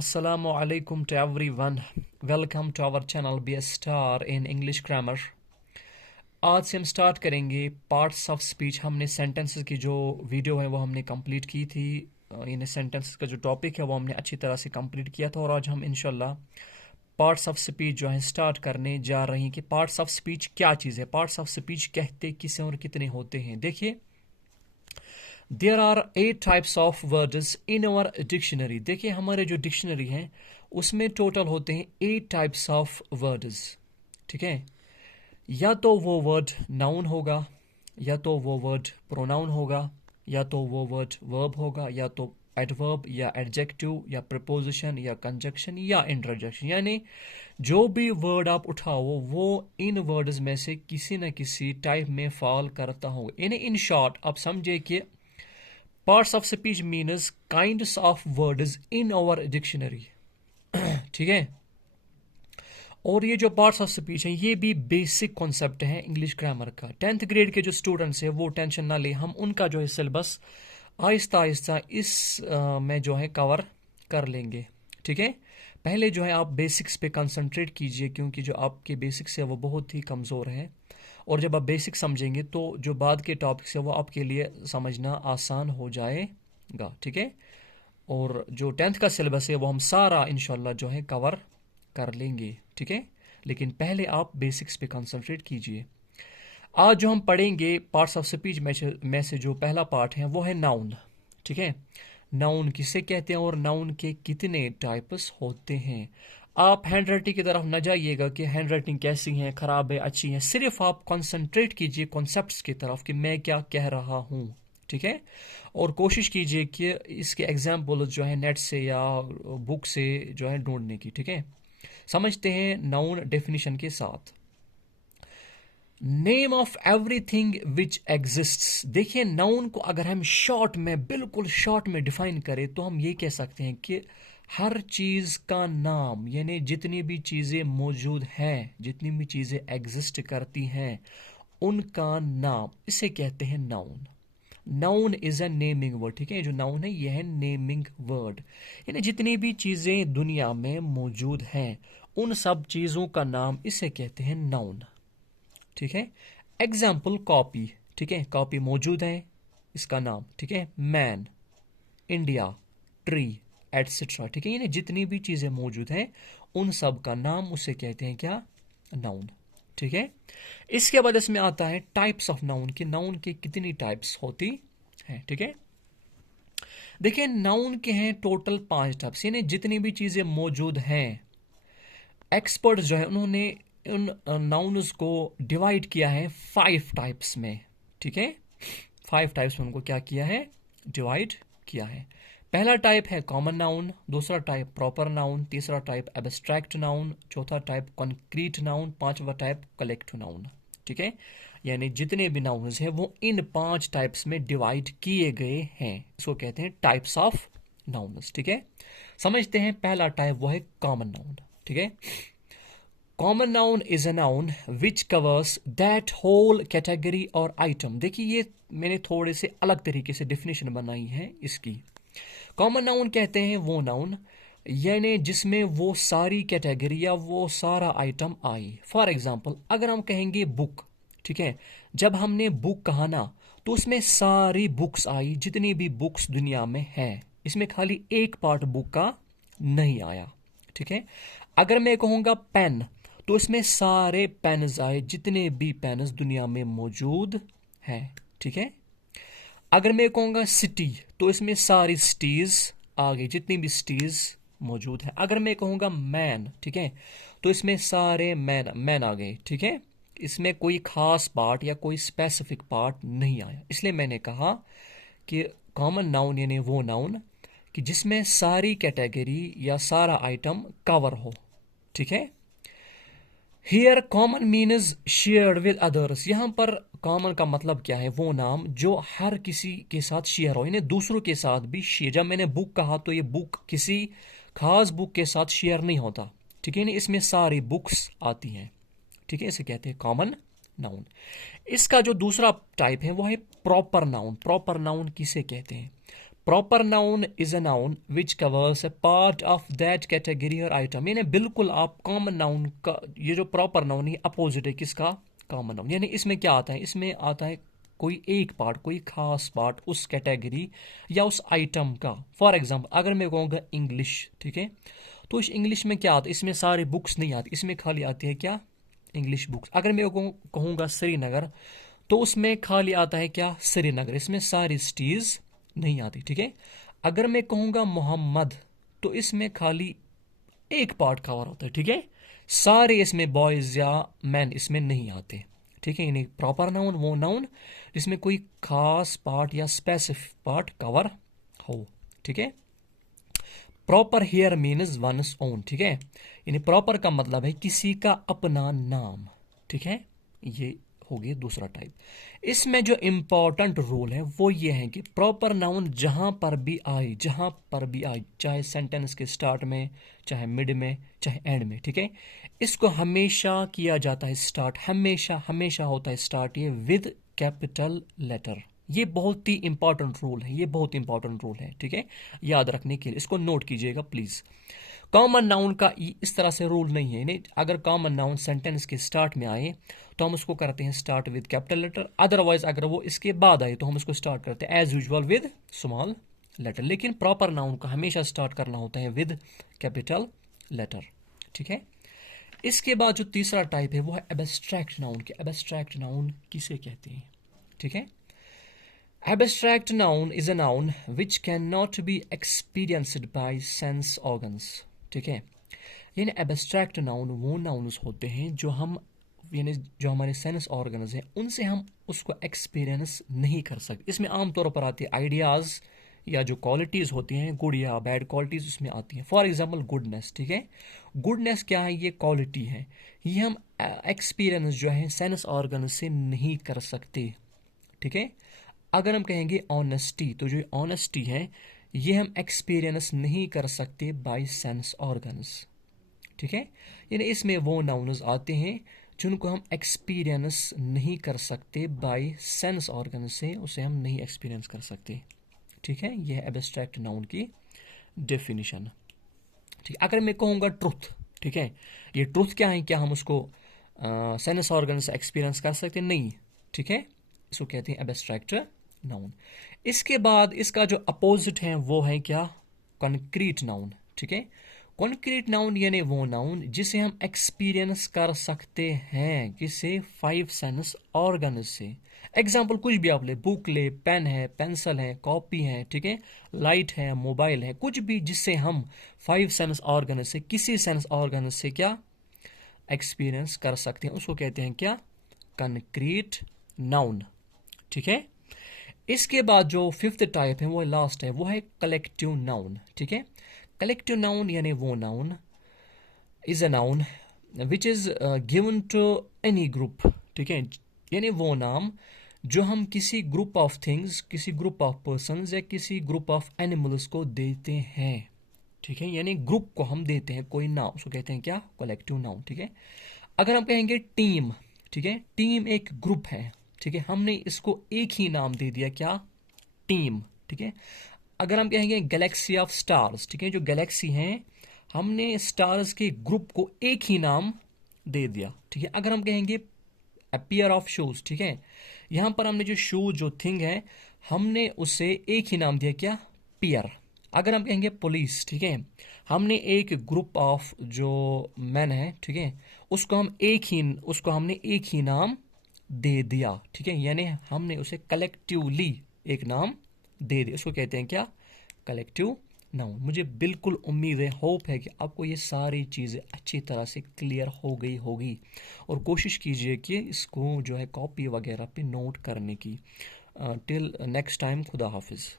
Assalamu alaikum to everyone. Welcome to our channel Be a Star in English Grammar. आज से हम start करेंगे parts of speech. हमने sentences की जो वीडियो है वो हमने कंप्लीट की थी। यानी सेंटेंसेस का जो टॉपिक है वो हमने अच्छी तरह से कंप्लीट किया था और आज हम इंशाल्लाह पार्ट्स ऑफ स्पीच जो है स्टार्ट करने जा रहे हैं कि पार्ट्स ऑफ स्पीच क्या चीज़ है, पार्ट्स ऑफ स्पीच कहते किसे और कितने होते हैं। देखिए, there are 8 types of words in our dictionary. देखिए, हमारे जो डिक्शनरी है उसमें टोटल होते हैं 8 टाइप्स ऑफ वर्ड्स। ठीक है, या तो वो वर्ड नाउन होगा, या तो वो वर्ड प्रोनाउन होगा, या तो वो वर्ड वर्ब होगा, या तो एडवर्ब या एडजेक्टिव या प्रपोजिशन या कंजक्शन या इंटरजेक्शन। यानी जो भी वर्ड आप उठाओ वो इन वर्ड्स में से किसी न किसी टाइप में फॉल करता होगा। यानी इन शॉर्ट आप समझे कि parts of speech means kinds of words in our dictionary. ठीक है, और ये जो पार्ट्स ऑफ स्पीच हैं ये भी बेसिक कॉन्सेप्ट है इंग्लिश ग्रामर का। 10th ग्रेड के जो स्टूडेंट्स हैं वो टेंशन ना ले, हम उनका जो है सिलेबस आहिस्ता आहिस्ता में जो है कवर कर लेंगे। ठीक है, पहले जो है आप बेसिक्स पे कंसंट्रेट कीजिए क्योंकि जो आपके बेसिक्स है वो बहुत ही कमज़ोर है, और जब आप बेसिक समझेंगे तो जो बाद के टॉपिक्स है वो आपके लिए समझना आसान हो जाएगा। ठीक है, और जो 10th का सिलेबस है वो हम सारा इंशाल्लाह जो है कवर कर लेंगे। ठीक है, लेकिन पहले आप बेसिक्स पे कंसंट्रेट कीजिए। आज जो हम पढ़ेंगे पार्ट्स ऑफ स्पीच में से जो पहला पार्ट है वो है नाउन। ठीक है, नाउन किसे कहते हैं और नाउन के कितने टाइप्स होते हैं। आप हैंड राइटिंग की तरफ न जाइएगा कि हैंड राइटिंग कैसी है, खराब है, अच्छी है। सिर्फ आप कंसंट्रेट कीजिए कॉन्सेप्ट्स की तरफ कि मैं क्या कह रहा हूँ। ठीक है, और कोशिश कीजिए कि इसके एग्जाम्पल जो है नेट से या बुक से जो है ढूंढने की। ठीक है, समझते हैं नाउन डेफिनेशन के साथ। Name of everything which exists. देखिए, नाउन को अगर हम शॉर्ट में, बिल्कुल शॉर्ट में डिफाइन करें तो हम ये कह सकते हैं कि हर चीज का नाम, यानी जितनी भी चीजें मौजूद हैं, जितनी भी चीजें एग्जिस्ट करती हैं उनका नाम, इसे कहते हैं noun. Noun is a naming word. ठीक है, जो नाउन है यह है नेमिंग वर्ड, यानी जितनी भी चीजें दुनिया में मौजूद हैं उन सब चीजों का नाम, इसे कहते हैं नाउन। ठीक है, एग्जाम्पल कॉपी। ठीक है, कॉपी मौजूद है, इसका नाम। ठीक है, मैन, इंडिया, ट्री, एटसेट्रा। ठीक है, यानी जितनी भी चीजें मौजूद हैं उन सब का नाम उसे कहते हैं क्या, नाउन। ठीक है, इसके बाद इसमें आता है टाइप्स ऑफ नाउन, कि नाउन के कितनी टाइप्स होती हैं। ठीक है, देखिए नाउन के हैं टोटल 5 टाइप्स, यानी जितनी भी चीजें मौजूद हैं। एक्सपर्ट्स जो है उन्होंने उन नाउन्स को डिवाइड किया है 5 टाइप्स में। ठीक है, 5 टाइप्स में उनको क्या किया है, डिवाइड किया है। पहला टाइप है कॉमन नाउन, दूसरा टाइप प्रॉपर नाउन, तीसरा टाइप एब्स्ट्रैक्ट नाउन, चौथा टाइप कॉन्क्रीट नाउन, पांचवा टाइप कलेक्टिव नाउन। ठीक है, यानी जितने भी नाउन्स हैं वो इन 5 टाइप्स में डिवाइड किए गए हैं, इसको कहते हैं टाइप्स ऑफ नाउन्स। ठीक है, समझते हैं पहला टाइप वो है कॉमन नाउन। ठीक है, common noun is a noun which covers that whole category और आइटम। देखिए, ये मैंने थोड़े से अलग तरीके से डेफिनेशन बनाई है इसकी। कॉमन नाउन कहते हैं वो नाउन यानी जिसमें वो सारी कैटेगरी या वो सारा आइटम आई। फॉर एग्जाम्पल अगर हम कहेंगे बुक, ठीक है, जब हमने बुक कहा ना तो उसमें सारी बुक्स आई, जितनी भी बुक्स दुनिया में हैं, इसमें खाली एक पार्ट बुक का नहीं आया। ठीक है, अगर मैं कहूंगा पेन तो इसमें सारे पेन्स आए, जितने भी पेन्स दुनिया में मौजूद हैं। ठीक है, अगर मैं कहूंगा सिटी तो इसमें सारी सिटीज आ गई, जितनी भी सिटीज मौजूद है। अगर मैं कहूंगा मैन, ठीक है, तो इसमें सारे मैन आ गए। ठीक है, इसमें कोई खास पार्ट या कोई स्पेसिफिक पार्ट नहीं आया, इसलिए मैंने कहा कि कॉमन नाउन यानी वो नाउन कि जिसमें सारी कैटेगरी या सारा आइटम कवर हो। ठीक है, here common means shared with others. यहां पर कॉमन का मतलब क्या है, वो नाम जो हर किसी के साथ शेयर हो, यानी दूसरों के साथ भी शेयर। जब मैंने बुक कहा तो ये बुक किसी खास बुक के साथ शेयर नहीं होता। ठीक है, इसमें सारी बुक्स आती हैं। ठीक है, इसे कहते हैं कॉमन नाउन। इसका जो दूसरा टाइप है वो है प्रॉपर नाउन। प्रॉपर नाउन किसे कहते हैं, proper noun is a noun which covers a part of that category और आइटम, यानी बिल्कुल आप कॉमन नाउन का, ये जो प्रॉपर नाउन है अपोजिट है किसका, कॉमन नाउन। यानी इसमें क्या आता है, इसमें आता है कोई एक पार्ट, कोई खास पार्ट उस कैटेगरी या उस आइटम का। फॉर एग्जाम्पल अगर मैं कहूँगा इंग्लिश, ठीक है, तो इस इंग्लिश में क्या आता है, इसमें सारे बुक्स नहीं आती, इसमें खाली आती है क्या, इंग्लिश बुक्स। अगर मैं कहूँगा श्रीनगर, तो उसमें खाली आता है क्या, श्रीनगर, इसमें सारी सिटीज नहीं आती, ठीक है। अगर मैं कहूँगा मोहम्मद, तो इसमें खाली एक पार्ट कवर होता है, ठीक है, सारे इसमें बॉयज या मैन इसमें नहीं आते, ठीक है। यानी प्रॉपर नाउन वो नाउन जिसमें कोई खास पार्ट या स्पेसिफिक पार्ट कवर हो, ठीक है। Proper here means one's own, ठीक है, यानी प्रॉपर का मतलब है किसी का अपना नाम, ठीक है। ये हो गया दूसरा टाइप। इसमें जो इंपॉर्टेंट रूल है वो ये है कि प्रॉपर नाउन जहां पर भी आए, जहां पर भी आए, चाहे सेंटेंस के स्टार्ट में, चाहे मिड में, चाहे एंड में, ठीक है, इसको हमेशा किया जाता है स्टार्ट, हमेशा हमेशा होता है स्टार्ट ये विद कैपिटल लेटर। ये बहुत ही इंपॉर्टेंट रूल है, ये बहुत इंपॉर्टेंट रूल है, ठीक है, याद रखने के लिए इसको नोट कीजिएगा प्लीज। कॉमन नाउन का इस तरह से रूल नहीं है, नहीं, अगर कॉमन नाउन सेंटेंस के स्टार्ट में आए तो हम उसको करते हैं start with capital letter, otherwise अगर वो इसके बाद आए तो हम उसको स्टार्ट करते हैं as usual with small letter. लेकिन प्रॉपर नाउन का हमेशा स्टार्ट करना होता है विद कैपिटल लेटर, ठीक है। इसके बाद जो तीसरा टाइप है वो है एब्स्ट्रैक्ट नाउन के। एब्स्ट्रैक्ट नाउन किसे कहते हैं, ठीक है। Abstract noun is a noun which cannot be experienced by sense organs, ठीक है। यानी एब्स्ट्रैक्ट नाउन वो नाउन्स होते हैं जो हम, यानी जो हमारे सेंस ऑर्गन्स हैं उनसे हम उसको एक्सपीरियंस नहीं कर सकते। इसमें आमतौर पर आती है आइडियाज़ या जो क्वालिटीज़ होती हैं, गुड या बैड क्वालिटीज़ उसमें आती हैं। फॉर एग्जांपल गुडनेस, ठीक है, गुडनेस क्या है, ये क्वालिटी है, ये हम एक्सपीरियंस जो है सेंस ऑर्गन से नहीं कर सकते, ठीक है। अगर हम कहेंगे ऑनेस्टी, तो जो ऑनेस्टी है ये हम एक्सपीरियंस नहीं कर सकते बाय सेंस ऑर्गन्स, ठीक है। यानी इसमें वो नाउन्स आते हैं जिनको हम एक्सपीरियंस नहीं कर सकते बाय सेंस ऑर्गन से, उसे हम नहीं एक्सपीरियंस कर सकते, ठीक है। यह है एब्स्ट्रैक्ट नाउन की डेफिनेशन, ठीक। अगर मैं कहूँगा ट्रुथ, ठीक है, ये ट्रुथ क्या है, क्या हम उसको सेंस ऑर्गन से एक्सपीरियंस कर सकते, नहीं, ठीक है, इसको कहते हैं एब्स्ट्रैक्ट नाउन। इसके बाद इसका जो अपोजिट है वो है क्या, कॉन्क्रीट नाउन, ठीक है। कॉन्क्रीट नाउन यानी वो नाउन जिसे हम एक्सपीरियंस कर सकते हैं किसे, 5 सेंस ऑर्गन से। एग्जाम्पल कुछ भी आप ले, बुक ले, पेन है, पेंसिल है, कॉपी है, ठीक है, लाइट है, मोबाइल है, कुछ भी जिससे हम 5 सेंस ऑर्गन से, किसी सेंस ऑर्गन से क्या एक्सपीरियंस कर सकते हैं, उसको कहते हैं क्या, कॉन्क्रीट नाउन, ठीक है। इसके बाद जो फिफ्थ टाइप है वो लास्ट है, वो है कलेक्टिव नाउन, ठीक है। कलेक्टिव नाउन यानी वो noun is a noun which is given to any group, ठीक है, यानी वो नाम जो हम किसी ग्रुप ऑफ थिंग्स, किसी ग्रुप ऑफ पर्संस या किसी ग्रुप ऑफ एनिमल्स को देते हैं, ठीक है, यानी ग्रुप को हम देते हैं कोई नाम, उसको कहते हैं क्या, कलेक्टिव नाउन, ठीक है। अगर हम कहेंगे टीम, ठीक है, टीम एक ग्रुप है, ठीक है, हमने इसको एक ही नाम दे दिया क्या, टीम, ठीक है। अगर हम कहेंगे गैलेक्सी ऑफ स्टार्स, ठीक है, जो गैलेक्सी हैं हमने स्टार्स के ग्रुप को एक ही नाम दे दिया, ठीक है। अगर हम कहेंगे अ पेयर ऑफ शूज, ठीक है, यहां पर हमने जो शूज जो थिंग है हमने उसे एक ही नाम दिया क्या, पेयर। अगर हम कहेंगे पुलिस, ठीक है, हमने एक ग्रुप ऑफ जो मैन है, ठीक है, उसको हमने एक ही नाम दे दिया, ठीक है, यानी हमने उसे कलेक्टिवली एक नाम दे दिया, उसको कहते हैं क्या, कलेक्टिव नाउन। मुझे बिल्कुल उम्मीद है, होप है कि आपको ये सारी चीज़ें अच्छी तरह से क्लियर हो गई होगी, और कोशिश कीजिए कि इसको जो है कॉपी वगैरह पे नोट करने की। टिल नेक्स्ट टाइम, खुदा हाफिज़।